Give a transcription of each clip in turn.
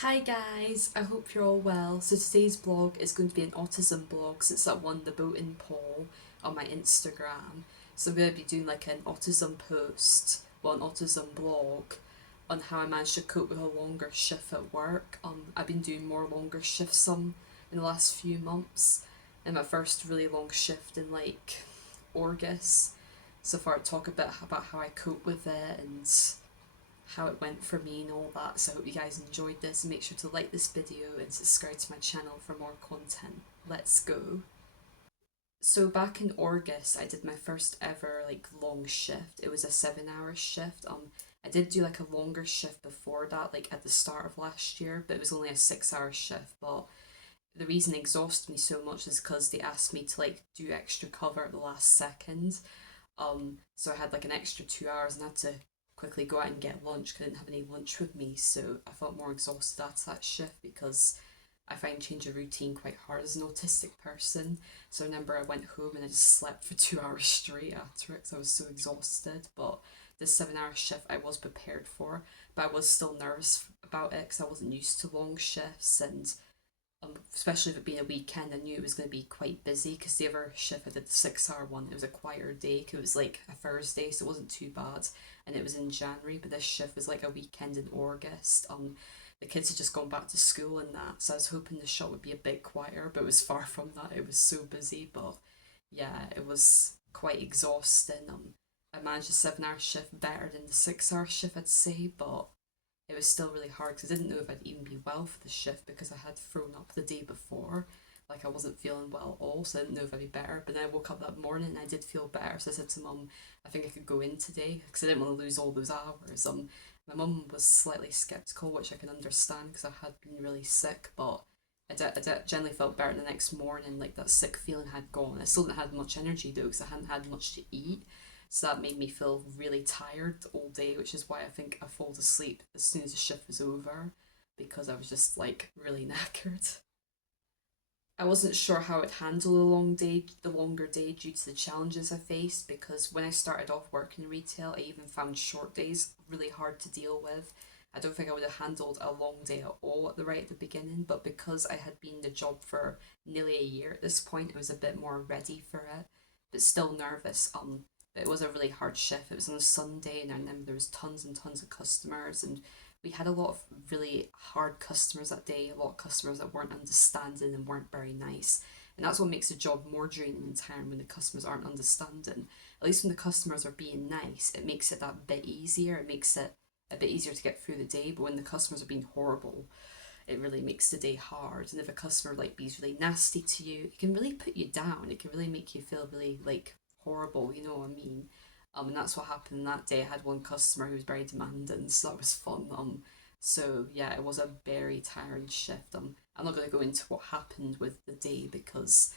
Hi guys, I hope you're all well. So today's blog is going to be an autism blog since I won the voting poll on my Instagram. So I'm going to be doing like an autism post, well an autism blog on how I managed to cope with a longer shift at work. I've been doing more longer shifts in the last few months and my first really long shift in like August. So far I talk a bit about how I cope with it and how it went for me and all that. So I hope you guys enjoyed this. Make sure to like this video and subscribe to my channel for more content. Let's go. So back in August, I did my first ever like long shift. It was a 7 hour shift. I did do like a longer shift before that, like at the start of last year, but it was only a 6 hour shift. But the reason it exhausted me so much is because they asked me to like do extra cover at the last second. So I had like an extra 2 hours and had to quickly go out and get lunch because I didn't have any lunch with me. So I felt more exhausted after that shift because I find change of routine quite hard as an autistic person. So I remember I went home and I just slept for 2 hours straight after it because I was so exhausted. But this 7 hour shift I was prepared for, but I was still nervous about it because I wasn't used to long shifts and especially with it being a weekend, I knew it was going to be quite busy because the other shift I did, the 6 hour one, it was a quieter day because it was like a Thursday, so it wasn't too bad, and it was in January. But this shift was like a weekend in August. The kids had just gone back to school and that, so I was hoping the shop would be a bit quieter, but it was far from that. It was so busy, but yeah, it was quite exhausting. I managed the 7 hour shift better than the 6 hour shift, I'd say, but it was still really hard because I didn't know if I'd even be well for the shift because I had thrown up the day before. Like I wasn't feeling well at all, so I didn't know if I'd be better. But then I woke up that morning and I did feel better. So I said to mum, I think I could go in today because I didn't want to lose all those hours. My mum was slightly skeptical, which I can understand because I had been really sick, but I generally felt better the next morning. Like that sick feeling had gone. I still didn't have much energy though because I hadn't had much to eat. So that made me feel really tired all day, which is why I think I fall asleep as soon as the shift was over because I was just like really knackered. I wasn't sure how I'd handle the longer day due to the challenges I faced because when I started off working in retail, I even found short days really hard to deal with. I don't think I would have handled a long day at all at the beginning, but because I had been in the job for nearly a year at this point, I was a bit more ready for it, but still nervous. But it was a really hard shift. It was on a Sunday, and I remember there was tons and tons of customers, and we had a lot of really hard customers that day, a lot of customers that weren't understanding and weren't very nice. And that's what makes the job more draining in time when the customers aren't understanding. At least when the customers are being nice, it makes it that bit easier. It makes it a bit easier to get through the day. But when the customers are being horrible, it really makes the day hard. And if a customer like be's really nasty to you, it can really put you down. It can really make you feel really like horrible, you know what I mean? And that's what happened that day. I had one customer who was very demanding, so that was fun. So yeah, it was a very tiring shift. I'm not gonna go into what happened with the day because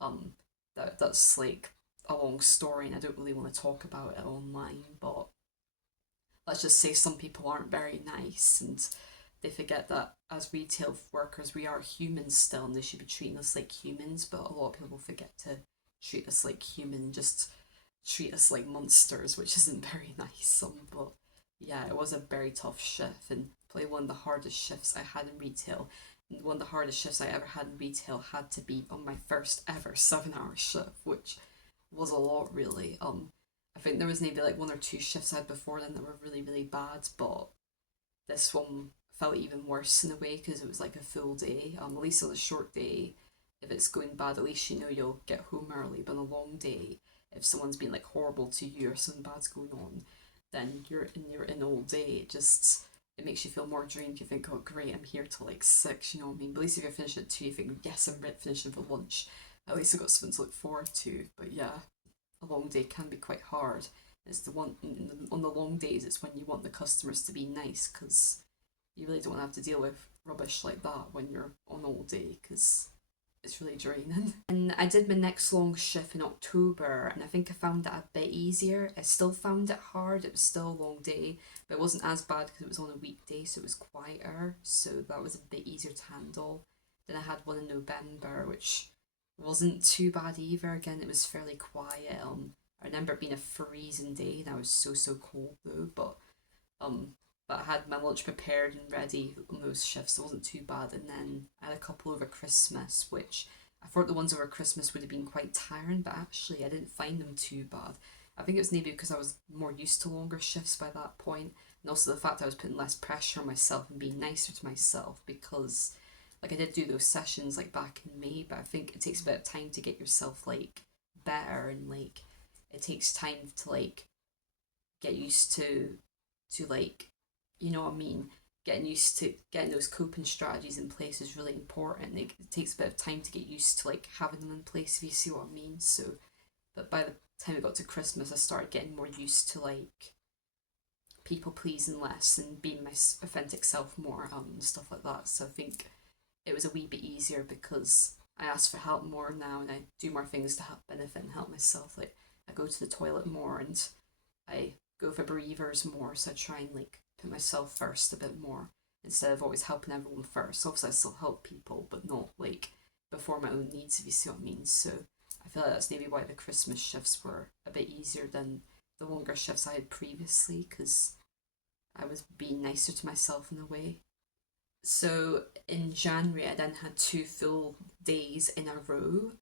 um that's like a long story and I don't really want to talk about it online, but let's just say some people aren't very nice and they forget that as retail workers we are humans still and they should be treating us like humans, but a lot of people forget to treat us like human, just treat us like monsters, which isn't very nice. But yeah, it was a very tough shift and probably one of the hardest shifts I had in retail. And one of the hardest shifts I ever had in retail had to be on my first ever 7 hour shift, which was a lot really. I think there was maybe like one or two shifts I had before then that were really, really bad, but this one felt even worse in a way because it was like a full day. At least on a short day, if it's going bad, at least you know you'll get home early. But on a long day, if someone's been like horrible to you or something bad's going on, then you're in all day. It makes you feel more drained. You think, oh great, I'm here till like 6. You know what I mean? But at least if you're finishing at 2, you think, yes, I'm finishing for lunch. At least I've got something to look forward to. But yeah, a long day can be quite hard. It's the one on the long days. It's when you want the customers to be nice because you really don't have to deal with rubbish like that when you're on all day because it's really draining. And I did my next long shift in October and I think I found that a bit easier. I still found it hard, it was still a long day, but it wasn't as bad because it was on a weekday, so it was quieter, so that was a bit easier to handle. Then I had one in November, which wasn't too bad either. Again, it was fairly quiet. I remember it being a freezing day and I was so cold though, but but I had my lunch prepared and ready on those shifts. So it wasn't too bad. And then I had a couple over Christmas, which I thought the ones over Christmas would have been quite tiring, but actually I didn't find them too bad. I think it was maybe because I was more used to longer shifts by that point, and also the fact I was putting less pressure on myself and being nicer to myself because, like, I did do those sessions like back in May, but I think it takes a bit of time to get yourself like better, and like it takes time to like get used to like, you know what I mean, getting used to getting those coping strategies in place is really important. Like, it takes a bit of time to get used to like having them in place, if you see what I mean. So but by the time it got to Christmas I started getting more used to like people pleasing less and being my authentic self more, and stuff like that. So I think it was a wee bit easier because I ask for help more now and I do more things to help benefit and help myself. Like, I go to the toilet more and I go for bereavers more, so I try and like put myself first a bit more instead of always helping everyone first. Obviously, I still help people, but not like before my own needs, if you see what I mean. So I feel like that's maybe why the Christmas shifts were a bit easier than the longer shifts I had previously, because I was being nicer to myself in a way. So in January, I then had 2 full days in a row.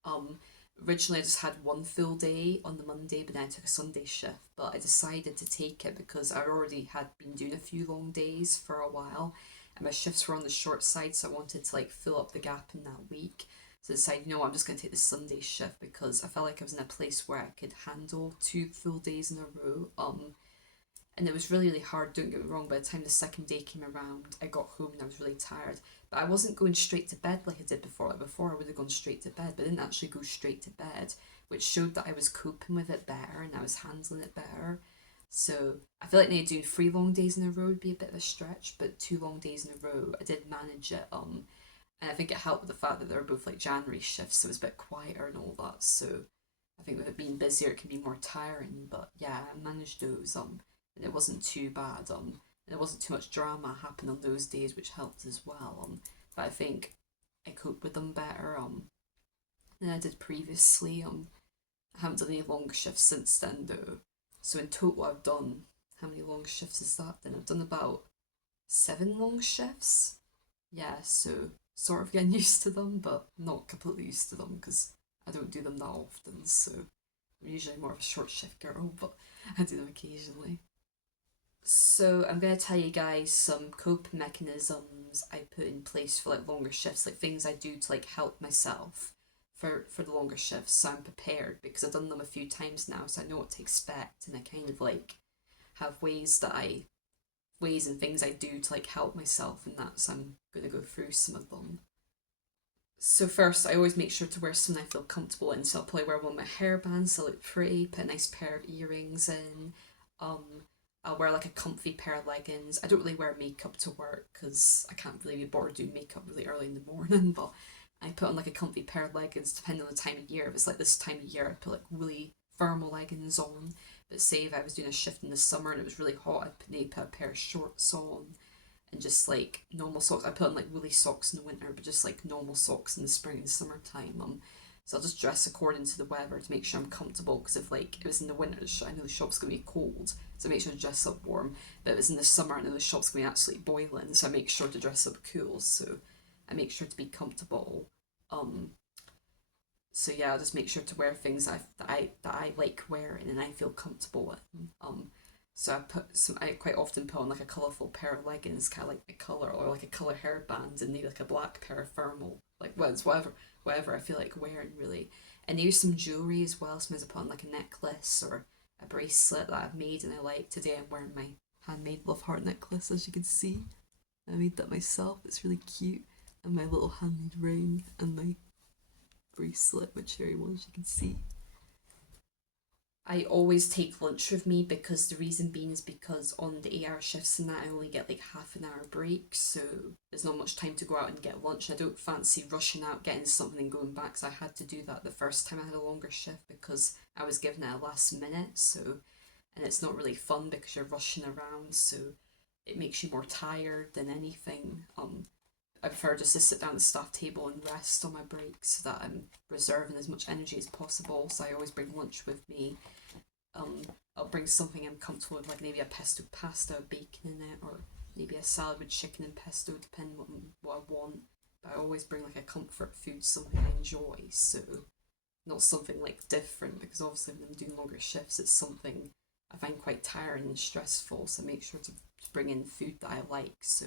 Originally I just had one full day on the Monday, but then I took a Sunday shift. But I decided to take it because I already had been doing a few long days for a while, and my shifts were on the short side, so I wanted to like fill up the gap in that week. So I decided, you know what, I'm just going to take the Sunday shift because I felt like I was in a place where I could handle 2 full days in a row. And it was really, really hard, don't get me wrong. By the time the second day came around, I got home and I was really tired. But I wasn't going straight to bed like I did before. Like before, I would have gone straight to bed, but I didn't actually go straight to bed, which showed that I was coping with it better and I was handling it better. So I feel like maybe doing 3 long days in a row would be a bit of a stretch, but 2 long days in a row, I did manage it. And I think it helped with the fact that they were both like January shifts, so it was a bit quieter and all that. So I think with it being busier, it can be more tiring. But yeah, I managed those. And it wasn't too bad. And there wasn't too much drama happening on those days, which helped as well. But I think I coped with them better than I did previously. I haven't done any long shifts since then though. So in total, I've done, how many long shifts is that? Then I've done about 7 long shifts. Yeah, so sort of getting used to them, but not completely used to them because I don't do them that often. So I'm usually more of a short shift girl, but I do them occasionally. So I'm gonna tell you guys some coping mechanisms I put in place for like longer shifts, like things I do to like help myself for the longer shifts, so I'm prepared because I've done them a few times now, so I know what to expect, and I kind of like have ways and things I do to like help myself in that. So I'm gonna go through some of them. So first, I always make sure to wear something I feel comfortable in. So I'll probably wear one of my hairbands so I look pretty, put a nice pair of earrings in. Um, I'll wear like a comfy pair of leggings. I don't really wear makeup to work because I can't really be bothered doing makeup really early in the morning. But I put on like a comfy pair of leggings depending on the time of year. If it's like this time of year, I put like really thermal leggings on. But say if I was doing a shift in the summer and it was really hot, I'd maybe put a pair of shorts on and just like normal socks. I put on like woolly socks in the winter, but just like normal socks in the spring and summertime. So I'll just dress according to the weather to make sure I'm comfortable. Because if like it was in the winter, I know the shop's gonna be cold, so I make sure to dress up warm. But if it's in the summer, I know the shop's gonna be absolutely boiling, so I make sure to dress up cool. So I make sure to be comfortable. Um, so yeah, I'll just make sure to wear things that I like wearing and I feel comfortable in. So I quite often put on like a colourful pair of leggings, kind of like the colour, or like a colour hairband, and maybe like a black pair of thermal, like well, it's whatever I feel like wearing really. And maybe some jewellery as well. Sometimes I put on like a necklace or a bracelet that I've made and I like. Today I'm wearing my handmade love heart necklace, as you can see. I made that myself. It's really cute. And my little handmade ring and my bracelet, my cherry one, as you can see. I always take lunch with me because the reason being is because on the 8 hour shifts and that I only get like half an hour break, so there's not much time to go out and get lunch. I don't fancy rushing out, getting something and going back, so I had to do that the first time I had a longer shift because I was given it a last minute. So, and it's not really fun because you're rushing around, so it makes you more tired than anything. I prefer just to sit down at the staff table and rest on my break so that I'm reserving as much energy as possible. So I always bring lunch with me. Um, I'll bring something I'm comfortable with, like maybe a pesto pasta with bacon in it, or maybe a salad with chicken and pesto, depending what I want. But I always bring like a comfort food, something I enjoy, so not something like different, because obviously when I'm doing longer shifts, it's something I find quite tiring and stressful. So I make sure to bring in food that I like, so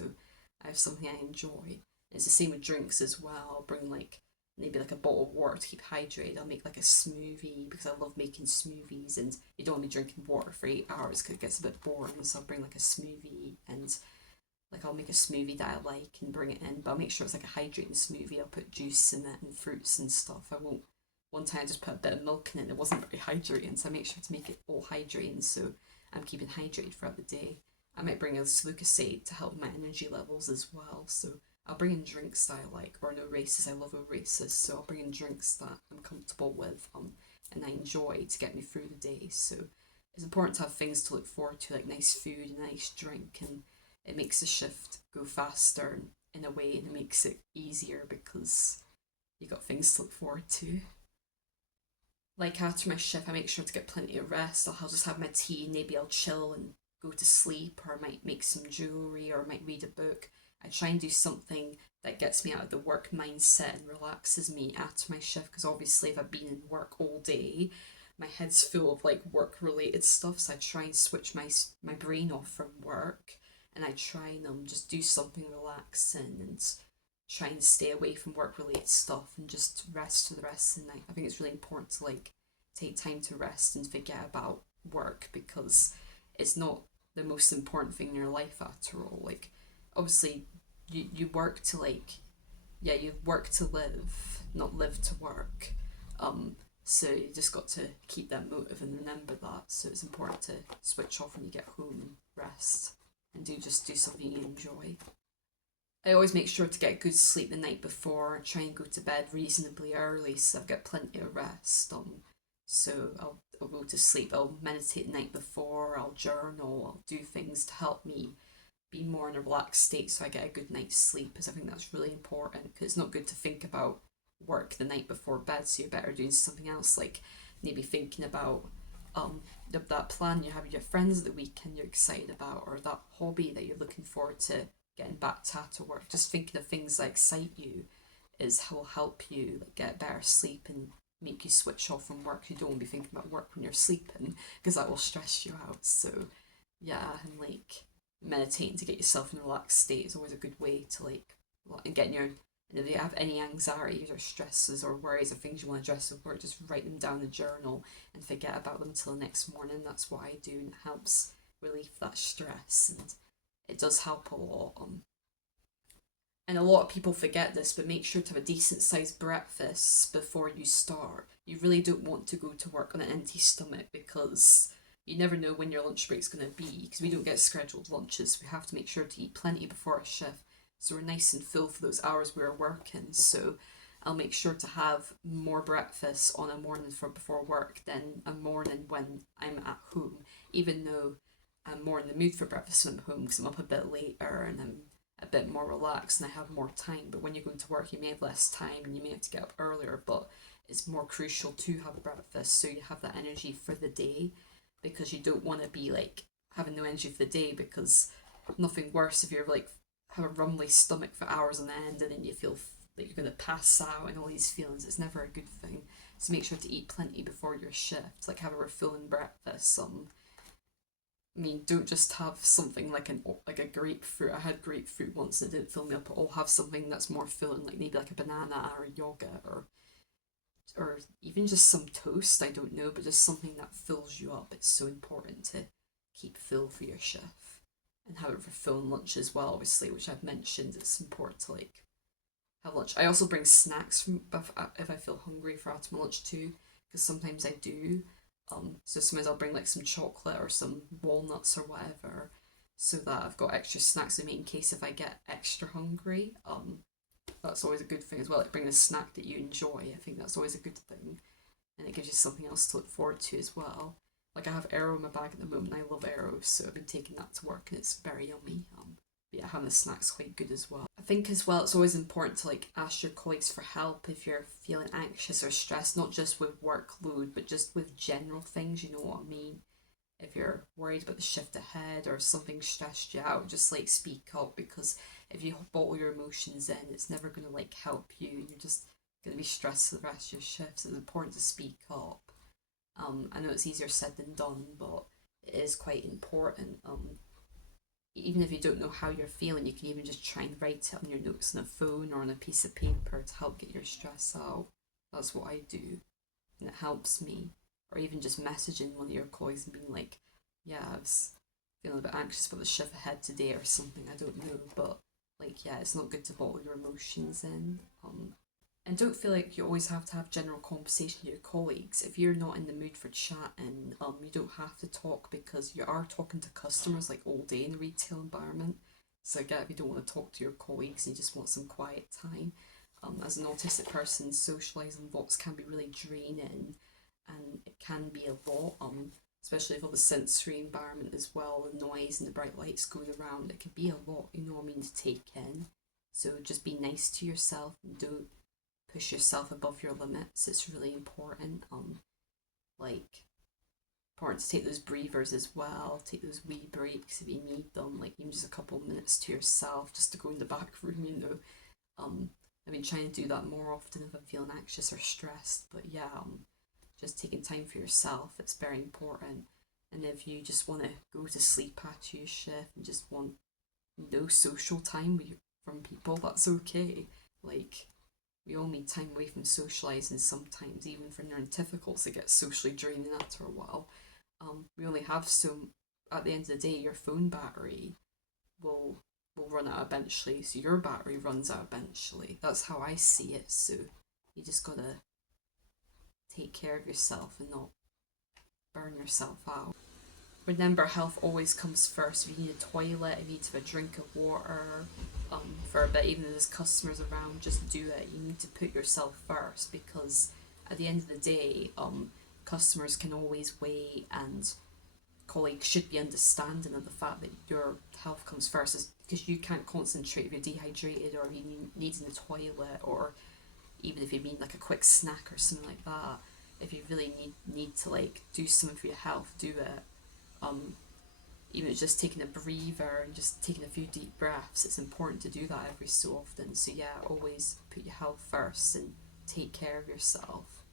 I have something I enjoy. It's the same with drinks as well. I'll bring like maybe like a bottle of water to keep hydrated. I'll make like a smoothie because I love making smoothies, and you don't want to be drinking water for 8 hours because it gets a bit boring. So I'll bring like a smoothie, and like I'll make a smoothie that I like and bring it in, but I'll make sure it's like a hydrating smoothie. I'll put juice in it and fruits and stuff. I won't. One time I just put a bit of milk in it and it wasn't very hydrating, so I make sure to make it all hydrating so I'm keeping hydrated throughout the day. I might bring a Lucozade to help my energy levels as well. So I'll bring in drinks that I like, or no races. I love Oasis, so I'll bring in drinks that I'm comfortable with, and I enjoy to get me through the day. So it's important to have things to look forward to, like nice food and nice drink, and it makes the shift go faster in a way, and it makes it easier because you got things to look forward to. Like after my shift, I make sure to get plenty of rest. I'll just have my tea, and maybe I'll chill and go to sleep, or I might make some jewelry, or I might read a book. I try and do something that gets me out of the work mindset and relaxes me after my shift, because obviously if I've been in work all day, my head's full of like work related stuff. So I try and switch my brain off from work, and I try and just do something relaxing and try and stay away from work related stuff and just rest for the rest of the night. I think it's really important to like take time to rest and forget about work, because it's not the most important thing in your life after all. Like obviously you work to like, yeah, you work to live, not live to work. Um so you just got to keep that motive and remember that. So it's important to switch off when you get home and rest and do something you enjoy. I always make sure to get good sleep the night before. Try and go to bed reasonably early so I've got plenty of rest. So I'll go to sleep. I'll meditate the night before. I'll journal. I'll do things to help me be more in a relaxed state so I get a good night's sleep. Because I think that's really important. Because it's not good to think about work the night before bed. So you're better doing something else, like maybe thinking about that plan you have with your friends at the weekend you're excited about, or that hobby that you're looking forward to getting back to after work. Just thinking of things that excite you is how will help you like get better sleep and make you switch off from work. You don't want to be thinking about work when you're sleeping because that will stress you out. So yeah, and like meditating to get yourself in a relaxed state is always a good way to like, and getting your, and if you have any anxieties or stresses or worries or things you want to address at work, just write them down in a journal and forget about them till the next morning. That's what I do, and it helps relieve that stress, and it does help a lot. And a lot of people forget this, but make sure to have a decent sized breakfast before you start. You really don't want to go to work on an empty stomach, because you never know when your lunch break's going to be, because we don't get scheduled lunches. We have to make sure to eat plenty before our shift, so we're nice and full for those hours we're working. So I'll make sure to have more breakfast on a morning for before work than a morning when I'm at home, even though I'm more in the mood for breakfast when I'm home because I'm up a bit later and I'm a bit more relaxed and I have more time. But when you're going to work, you may have less time and you may have to get up earlier, but it's more crucial to have breakfast so you have that energy for the day, because you don't want to be like having no energy for the day, because nothing worse if you're like have a rumbly stomach for hours on end and then you feel like you're going to pass out and all these feelings. It's never a good thing. So make sure to eat plenty before your shift, like have a refilling breakfast. I mean, don't just have something like a grapefruit. I had grapefruit once and it didn't fill me up at all. Have something that's more filling, like maybe like a banana or a yogurt, or even just some toast. I don't know, but just something that fills you up. It's so important to keep full for your shift and have it for filling lunch as well. Obviously, which I've mentioned, it's important to like have lunch. I also bring snacks from if I feel hungry for after my lunch too, because sometimes I do. So sometimes I'll bring like some chocolate or some walnuts or whatever, so that I've got extra snacks with me in case if I get extra hungry. That's always a good thing as well. Like bringing a snack that you enjoy. I think that's always a good thing, and it gives you something else to look forward to as well. Like I have Aero in my bag at the moment. I love Aero, so I've been taking that to work, and it's very yummy. But yeah, having a snack's quite good as well. I think as well it's always important to like ask your colleagues for help if you're feeling anxious or stressed, not just with workload, but just with general things, you know what I mean? If you're worried about the shift ahead or something stressed you out, just like speak up, because if you bottle your emotions in, it's never gonna like help you. You're just gonna be stressed for the rest of your shifts. It's important to speak up. I know it's easier said than done, but it is quite important. Even if you don't know how you're feeling, you can even just try and write it on your notes on a phone or on a piece of paper to help get your stress out. That's what I do, and it helps me. Or even just messaging one of your colleagues and being like, yeah, I was feeling a bit anxious about the shift ahead today or something, I don't know, but like, yeah, it's not good to bottle your emotions in. And don't feel like you always have to have general conversation with your colleagues. If you're not in the mood for chatting, you don't have to talk, because you are talking to customers like all day in a retail environment. So I get if you don't want to talk to your colleagues and you just want some quiet time. As an autistic person, socialising lots can be really draining, and it can be a lot. Especially with all the sensory environment as well, the noise and the bright lights going around, it can be a lot, you know what I mean, to take in. So just be nice to yourself and don't push yourself above your limits. It's really important. Like important to take those breathers as well. Take those wee breaks if you need them. Like even just a couple of minutes to yourself, just to go in the back room. You know. I've been trying to do that more often if I'm feeling anxious or stressed. But yeah, just taking time for yourself. It's very important. And if you just want to go to sleep after your shift and just want no social time from people, that's okay. Like we all need time away from socialising sometimes, even for non-typicals, it gets socially draining after a while. We only have so, at the end of the day, your phone battery will will run out eventually, so your battery runs out eventually. That's how I see it, so you just gotta take care of yourself and not burn yourself out. Remember, health always comes first. If you need a toilet, if you need to have a drink of water, for a bit, even if there's customers around, just do it. You need to put yourself first, because at the end of the day, customers can always wait, and colleagues should be understanding of the fact that your health comes first, is because you can't concentrate if you're dehydrated or you need in the toilet, or even if you need like a quick snack or something like that. If you really need to like do something for your health, do it. Um, Even if it's just taking a breather and just taking a few deep breaths, it's important to do that every so often. So yeah, always put your health first and take care of yourself.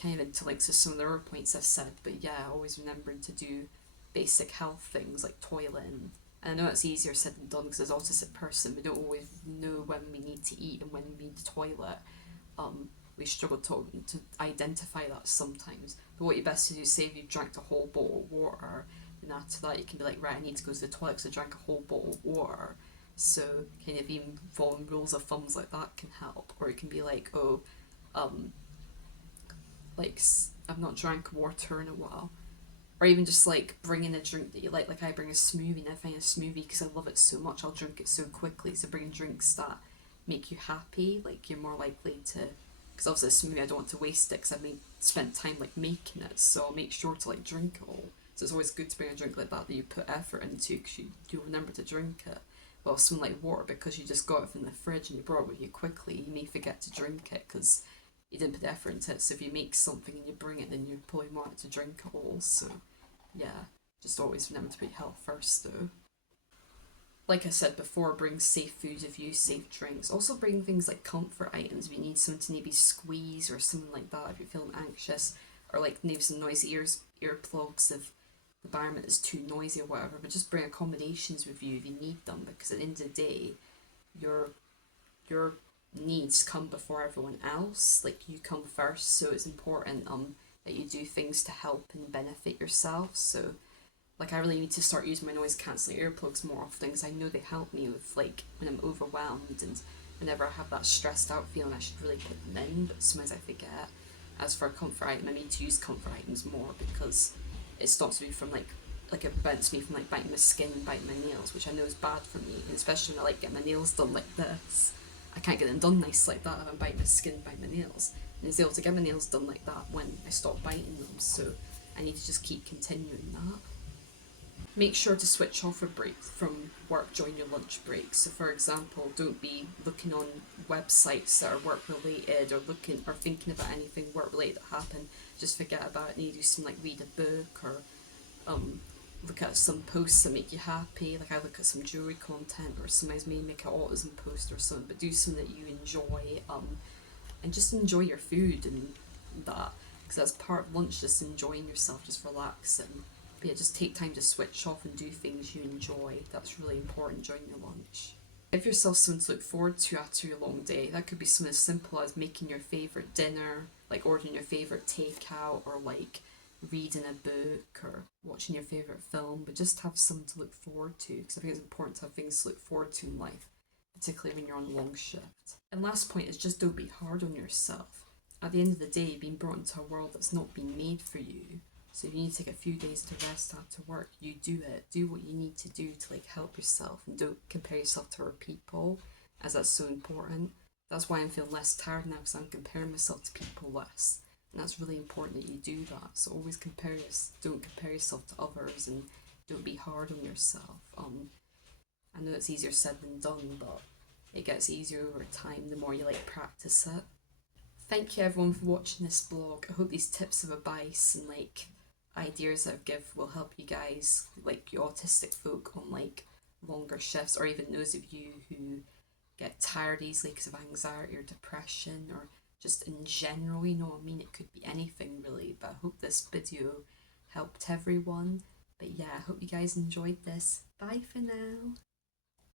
Kind of into like so some of the other points I've said, but yeah, always remembering to do basic health things like toileting. And I know it's easier said than done, because as an autistic person, we don't always know when we need to eat and when we need the toilet. We struggle to identify that sometimes. But what you best to do, say if you drank a whole bottle of water, then after that you can be like, right, I need to go to the toilet because I drank a whole bottle of water. So kind of even following rules of thumbs like that can help. Or it can be like, oh, um, like I've not drank water in a while. Or even just like bringing a drink that you like. Like I bring a smoothie and I find a smoothie because I love it so much, I'll drink it so quickly. So bringing drinks that make you happy, like you're more likely to, because obviously a smoothie I don't want to waste it because I've spent time like making it, so I'll make sure to like drink it all. So it's always good to bring a drink like that that you put effort into, because you'll remember to drink it. Well, something like water, because you just got it from the fridge and you brought it with you quickly, you may forget to drink it because you didn't put the effort into it. So if you make something and you bring it, then you're probably more to drink it all. So yeah, just always remember to put your health first though. Like I said before, bring safe foods if you use safe drinks. Also bring things like comfort items if you need something to maybe squeeze or something like that if you're feeling anxious, or like maybe some noisy earplugs if the environment is too noisy or whatever. But just bring accommodations with you if you need them, because at the end of the day, your your needs come before everyone else. Like you come first, so it's important that you do things to help and benefit yourself. So like I really need to start using my noise cancelling earplugs more often, because I know they help me with like when I'm overwhelmed and whenever I have that stressed out feeling. I should really put them in, but sometimes I forget. As for a comfort item, I need to use comfort items more, because it stops me from like it prevents me from like biting my skin and biting my nails, which I know is bad for me, and especially when I like get my nails done like this. I can't get them done nice like that if I'm biting my skin and biting my nails. And I was able to get my nails done like that when I stopped biting them, so I need to just keep continuing that. make sure to switch off a break from work during your lunch break. So for example, don't be looking on websites that are work related, or looking or thinking about anything work related that happened. Just forget about it and you do some, like, read a book, or um look at some posts that make you happy. Like I look at some jewelry content, or sometimes maybe make an autism post or something, but do something that you enjoy, and just enjoy your food and that, because that's part of lunch, just enjoying yourself, just relaxing. But yeah, just take time to switch off and do things you enjoy. That's really important during your lunch. Give yourself something to look forward to after your long day. That could be something as simple as making your favourite dinner, like ordering your favourite takeout, or like reading a book or watching your favourite film, but just have something to look forward to, because I think it's important to have things to look forward to in life, particularly when you're on a long shift. And last point is, just don't be hard on yourself. At the end of the day, you've been brought into a world that's not been made for you. So if you need to take a few days to rest after work, you do it. Do what you need to do to, like, help yourself, and don't compare yourself to other people, as that's so important. That's why I'm feeling less tired now, because I'm comparing myself to people less. And that's really important that you do that. So always don't compare yourself to others, and don't be hard on yourself. I know it's easier said than done, but it gets easier over time the more you, like, practice it. Thank you everyone for watching this blog. I hope these tips of advice and, like, ideas that I've give will help you guys, like you autistic folk, on, like, longer shifts, or even those of you who get tired easily because of anxiety or depression, or just in general, you know what I mean? It could be anything really, but I hope this video helped everyone. But yeah, I hope you guys enjoyed this. Bye for now.